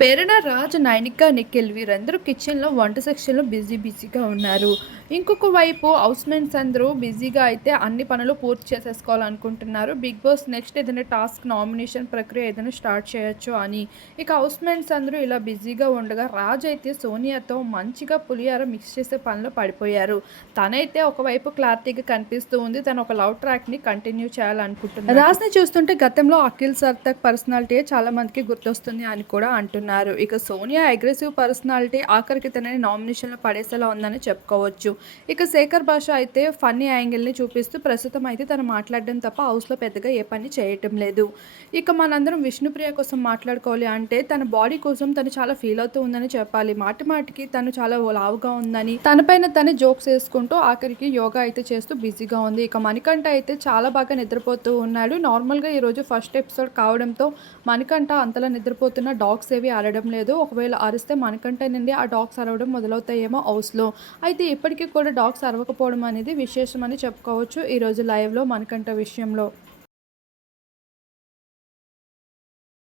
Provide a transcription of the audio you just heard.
పేరున రాజ్, నైనిక, నిఖిల్ వీరందరూ కిచెన్‌లో వంట సెక్షన్‌లో బిజీగా ఉన్నారు. ఇంకొక వైపు హౌస్‌మేట్స్ అందరూ బిజీగా అయితే అన్ని పనులు పూర్తి చేసేసుకోవాలనుకుంటున్నారు. బిగ్ బాస్ నెక్స్ట్ ఏదైనా టాస్క్ నామినేషన్ ప్రక్రియ ఏదైనా స్టార్ట్ చేయొచ్చు అని. ఇక హౌస్‌మేట్స్ అందరూ ఇలా బిజీగా ఉండగా రాజ్ అయితే సోనియాతో మంచిగా పులిహోర మిక్స్ చేసే పనిలో పడిపోయారు. తనైతే ఒకవైపు క్లారిటీగా కనిపిస్తూ ఉంది. తను ఒక లవ్ ట్రాక్‌ని కంటిన్యూ చేయాలనుకుంటున్నారు. రాజ్‌ని చూస్తుంటే గతంలో అఖిల్ సర్తక్ పర్సనాలిటీయే చాలా మందికి గుర్తొస్తుంది అని కూడా అంటున్నారు. ఇక సోనియా అగ్రెసివ్ పర్సనాలిటీ ఆఖరికి తనని నామినేషన్‌లో పడేసేలా ఉందని చెప్పుకోవచ్చు. ఇక శేఖర్ భాష అయితే ఫన్నీ యాంగిల్‌ని చూపిస్తూ ప్రస్తుతం అయితే తను మాట్లాడడం తప్ప హౌస్‌లో పెద్దగా ఏ పని చేయటం లేదు. ఇక మనందరం విష్ణుప్రియ కోసం మాట్లాడుకోవాలి అంటే తన బాడీ కోసం తను చాలా ఫీల్ అవుతూ ఉందని చెప్పాలి. మాటి మాటికి తను చాలా లావుగా ఉందని తనపైన తనే జోక్స్ వేసుకుంటూ ఆఖరికి యోగా అయితే చేస్తూ బిజీగా ఉంది. ఇక మణికంఠ అయితే చాలా బాగా నిద్రపోతూ ఉన్నాడు. నార్మల్‌గా ఈరోజు ఫస్ట్ ఎపిసోడ్ కావడంతో మణికంఠ అంతలా నిద్రపోతున్న డాగ్స్ ఏవి అరవడం లేదు. ఒకవేళ అరిస్తే మణికంఠ నుండి ఆ డాగ్స్ అరవడం మొదలవుతాయేమో హౌస్‌లో. అయితే ఇప్పటికి కూడా డాగ్స్ అరవకపోవడం అనేది విశేషమని చెప్పుకోవచ్చు ఈరోజు లైవ్‌లో మణికంఠ విషయంలో.